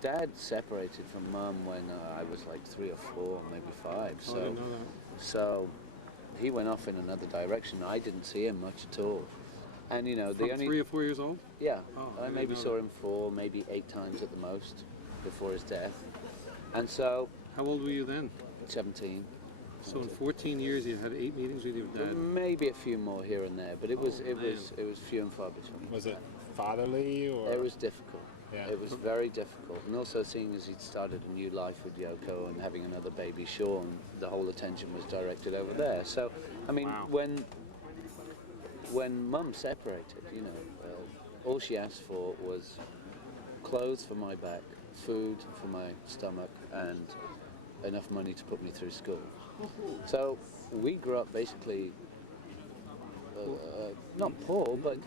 Dad separated from Mum when I was like 3 or 4, maybe 5. I didn't know that. So he went off in another direction. I didn't see him much at all. And From 3 or 4 years old? Yeah. Oh, I maybe saw him 4, maybe 8 times at the most before his death. And so. How old were you then? 17. So in 14 years you had 8 meetings with your dad? Maybe a few more here and there, but it was few and far between. Was it fatherly or? It was difficult. Yeah. It was very difficult, and also seeing as he'd started a new life with Yoko and having another baby, Sean, the whole attention was directed over there. So, I mean, Wow. when Mum separated, all she asked for was clothes for my back, food for my stomach, and enough money to put me through school. So we grew up basically not poor, but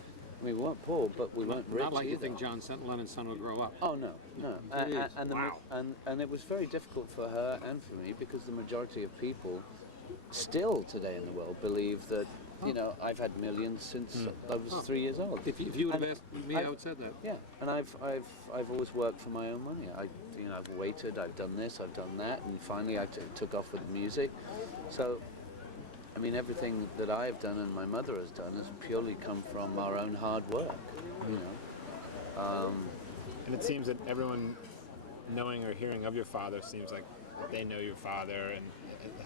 we weren't poor, but we weren't rich Not like either. you think John Lennon's son will grow up. Oh no. Wow. And it was very difficult for her and for me because the majority of people still today in the world believe that I've had millions since I was 3 years old. If you would have asked me, I would have said that. Yeah, and I've always worked for my own money. I've waited, I've done this, I've done that, and finally I took off with music. So, I mean, everything that I've done and my mother has done has purely come from our own hard work. And it seems that everyone knowing or hearing of your father seems like they know your father, and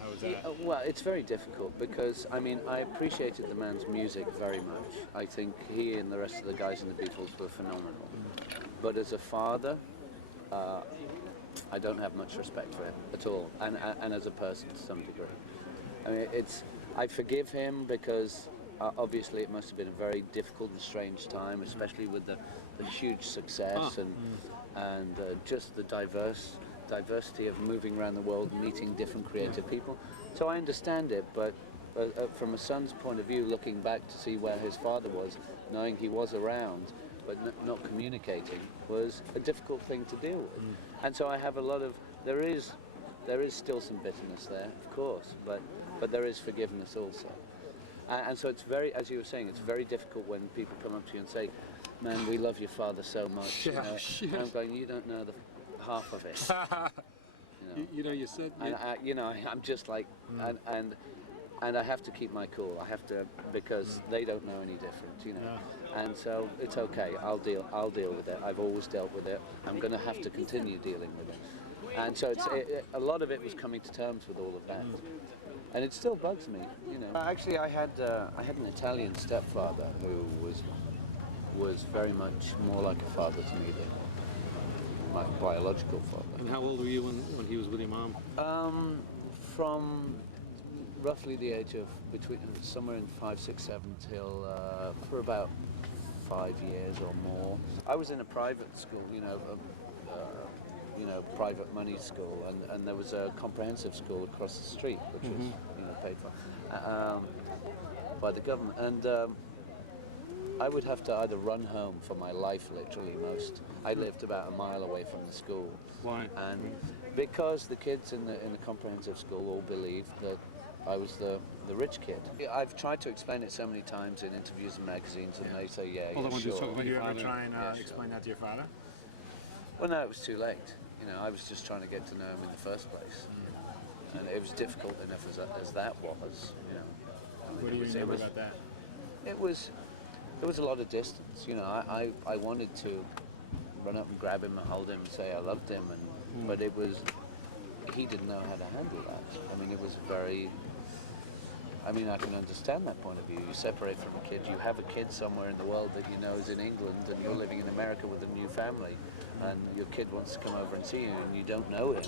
how is that? Yeah, well, it's very difficult because, I mean, I appreciated the man's music very much. I think he and the rest of the guys in the Beatles were phenomenal. But as a father, I don't have much respect for him at all, and as a person to some degree. I mean, I forgive him because obviously it must have been a very difficult and strange time, especially with the huge success and just the diversity of moving around the world, meeting different creative people. So I understand it, but from a son's point of view, looking back to see where his father was, knowing he was around, but not communicating, was a difficult thing to deal with. And so I have a lot of, there is still some bitterness there, of course, but there is forgiveness also. And so it's very, as you were saying, it's very difficult when people come up to you and say, man, we love your father so much. And I'm going, you don't know the half of it. You said... I'm just like, and I have to keep my cool. I have to, because they don't know any different, And so it's okay. I'll deal with it. I've always dealt with it. I'm going to have to continue dealing with it. And so a lot of it was coming to terms with all of that, and it still bugs me. Actually, I had an Italian stepfather who was very much more like a father to me than my biological father. And how old were you when he was with your mom? From roughly the age of somewhere in 5, 6, 7 till for about 5 years or more. I was in a private school, private money school, and there was a comprehensive school across the street, which was paid for by the government. And I would have to either run home for my life, literally. I lived about a mile away from the school. Why? And because the kids in the comprehensive school all believed that I was the rich kid. I've tried to explain it so many times in interviews and magazines, and they say, sure. Did you ever try and explain that to your father? Well, no, it was too late. I was just trying to get to know him in the first place, and it was difficult enough as that was. What do you remember about that? There was a lot of distance. I wanted to run up and grab him and hold him and say I loved him, but he didn't know how to handle that. I mean, it was very. I mean, I can understand that point of view. You separate from a kid, you have a kid somewhere in the world that you know is in England, and you're living in America with a new family, and your kid wants to come over and see you, and you don't know him.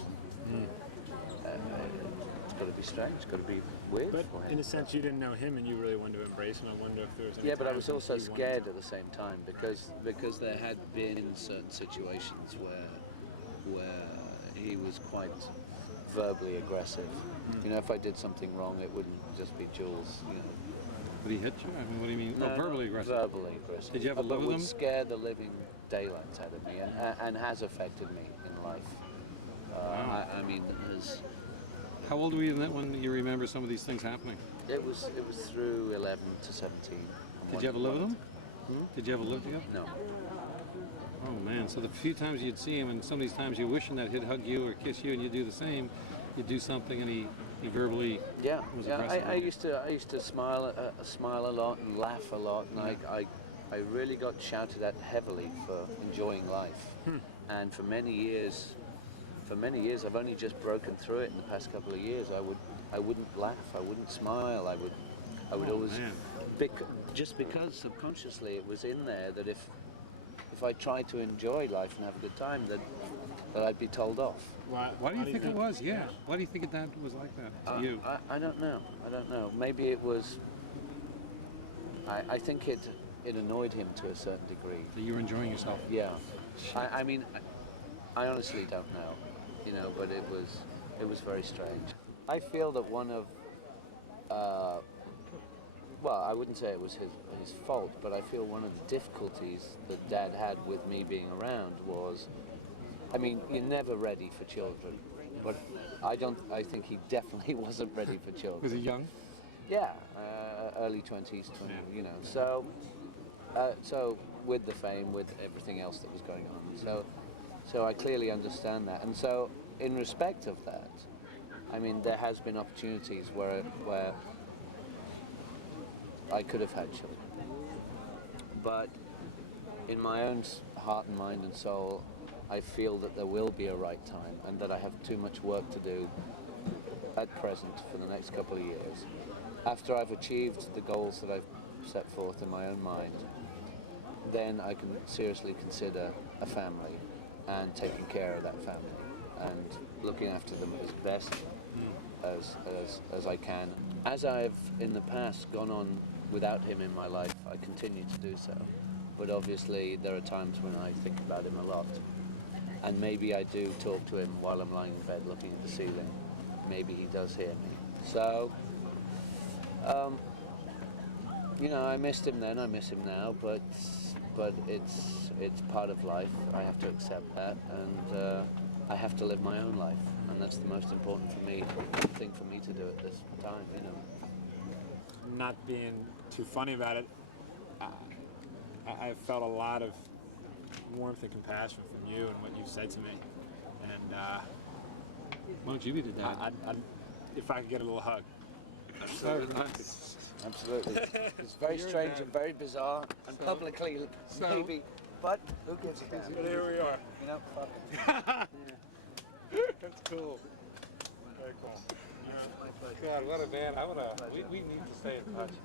It's got to be strange. It's got to be weird for him. In a sense, you didn't know him, and you really wanted to embrace him. I wonder if there was any. Yeah, but I was also scared at the same time because there had been certain situations where he was quite verbally aggressive. If I did something wrong, it wouldn't just be Jules. Would he hit you? I mean, what do you mean? No, verbally aggressive. Verbally aggressive. Did you ever live with him? Would scare the living daylights out of me, and has affected me in life. Wow. I mean, there's. How old were you then when you remember some of these things happening? It was through 11 to 17. Did you ever live with him? Did you ever live together? No. Oh man, so the few times you'd see him, and some of these times you're wishing that he'd hug you or kiss you, and you do the same. You do something, and he verbally Yeah, was yeah. aggressive. I used to smile a lot and laugh a lot, and I really got shouted at heavily for enjoying life. And for many years, I've only just broken through it in the past couple of years. I wouldn't laugh, I wouldn't smile, I would always, man. just because subconsciously it was in there that if I tried to enjoy life and have a good time, that I'd be told off. Why do you think it was? Yeah. Why do you think that was like that to you? I don't know. I don't know. Maybe it was. I think it annoyed him to a certain degree. That you were enjoying yourself. Yeah. I mean, I honestly don't know. You know, but it was very strange. I feel that one of well, I wouldn't say it was his fault, but I feel one of the difficulties that Dad had with me being around was, I mean, you're never ready for children, but I think he definitely wasn't ready for children. Was he young? Yeah, early 20s, you know. So, so with the fame, with everything else that was going on, so I clearly understand that, and so in respect of that, I mean, there has been opportunities where I could have had children, but in my own heart and mind and soul, I feel that there will be a right time, and that I have too much work to do at present for the next couple of years. After I've achieved the goals that I've set forth in my own mind, then I can seriously consider a family and taking care of that family and looking after them as best as I can. As I've in the past gone on without him in my life, I continue to do so. But obviously there are times when I think about him a lot. And maybe I do talk to him while I'm lying in bed looking at the ceiling. Maybe he does hear me. So, you know, I missed him then, I miss him now, but it's part of life. I have to accept that, and I have to live my own life, and that's the most important thing for me to do at this time, you know. Not being too funny about it, I felt a lot of warmth and compassion from you and what you've said to me, and Why don't you be the dad? if I could get a little hug. Absolutely. It's very strange and very bizarre, and publicly maybe, but who gives a damn? But here we are. You know, fuck it. That's cool. Very cool. God, what a man. We need to stay in touch.